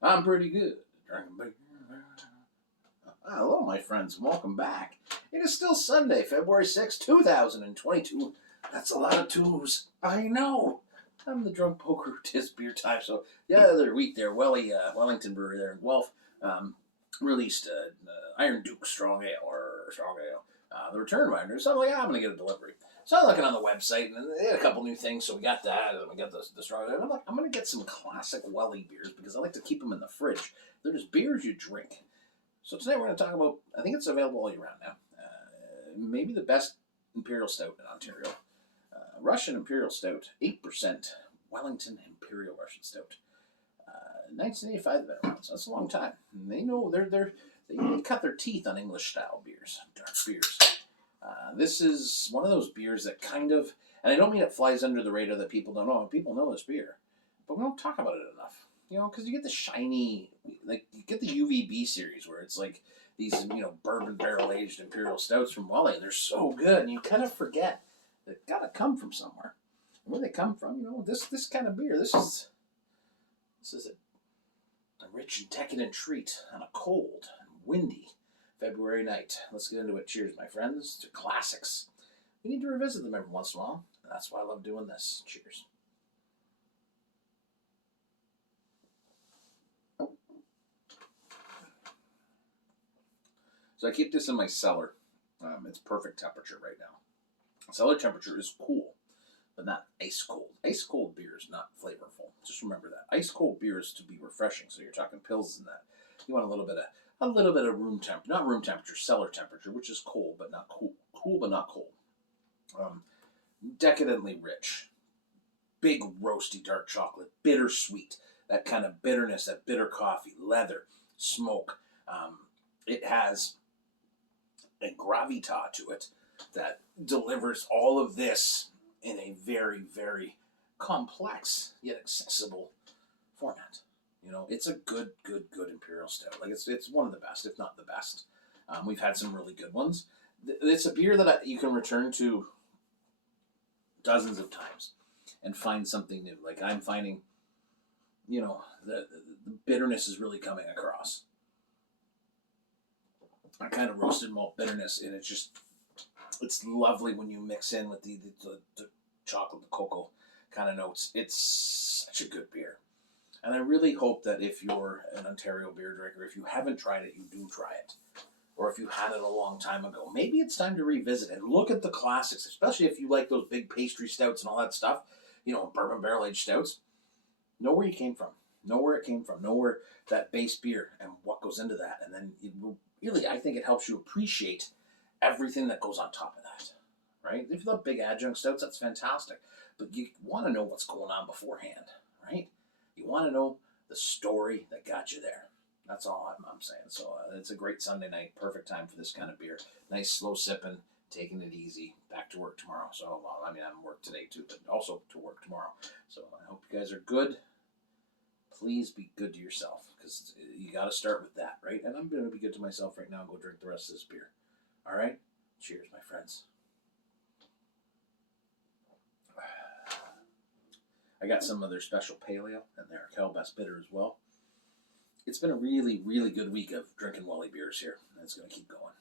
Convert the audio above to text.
I'm pretty good. Hello, my friends. Welcome back. It is still Sunday, February 6th, 2022. That's a lot of twos. I know. I'm the drunk poker. Tis beer time. So the other week there, Wellington Brewery there in Guelph released Iron Duke Strong Ale or Strong Ale. The return binder. So I'm like, I'm going to get a delivery. So I'm looking on the website, and they had a couple new things. So we got that, and we got the Strong Ale. And I'm like, I'm going to get some classic Welly beers because I like to keep them in the fridge. They're just beers you drink. So tonight we're going to talk about, I think it's available all year round now, maybe the best Imperial Stout in Ontario. Russian Imperial Stout, 8%. Wellington Imperial Russian Stout. 1985 they've been around, so that's a long time. And they know they cut their teeth on English style beers, dark beers. This is one of those beers that kind of, and I don't mean it flies under the radar that people don't know. People know this beer, but we don't talk about it enough. Because you get the shiny, like you get the UVB series where it's like these, bourbon barrel aged imperial stouts from Wally. They're so good, and you kind of forget they've got to come from somewhere. And where they come from, this kind of beer. This is a rich and decadent treat on a cold and windy February night. Let's get into it. Cheers, my friends, to classics. We need to revisit them every once in a while, and that's why I love doing this. Cheers. So I keep this in my cellar. It's perfect temperature right now. Cellar temperature is cool, but not ice cold. Ice cold beer is not flavorful. Just remember that. Ice cold beer is to be refreshing. So you're talking pills and that. You want a little bit of room temp, not room temperature, cellar temperature, which is cold but not cool. Cool but not cold. Decadently rich. Big roasty dark chocolate, bittersweet. That kind of bitterness, that bitter coffee, leather, smoke. It has a gravitas to it that delivers all of this in a very, very complex yet accessible format. It's a good Imperial Stout. Like it's one of the best, if not the best. We've had some really good ones. It's a beer that you can return to dozens of times and find something new. Like I'm finding, the bitterness is really coming across. A kind of roasted malt bitterness, and it's lovely when you mix in with the chocolate, the cocoa kind of notes. It's such a good beer. And I really hope that if you're an Ontario beer drinker, if you haven't tried it, you do try it. Or if you had it a long time ago, maybe it's time to revisit and look at the classics, especially if you like those big pastry stouts and all that stuff, bourbon barrel aged stouts. Know where you came from. Know where it came from. Know where that base beer and what goes into that. And then really, I think it helps you appreciate everything that goes on top of that, right? If you love big adjunct stouts, that's fantastic. But you want to know what's going on beforehand, right? You want to know the story that got you there. That's all I'm saying. So it's a great Sunday night. Perfect time for this kind of beer. Nice slow sipping, taking it easy. Back to work tomorrow. So, I'm at work today too, but also to work tomorrow. So I hope you guys are good. Please be good to yourself, because you got to start with that, right? And I'm going to be good to myself right now and go drink the rest of this beer. All right? Cheers, my friends. I got some of their special pale ale and their Cal Best Bitter as well. It's been a really, really good week of drinking Wally beers here, and it's going to keep going.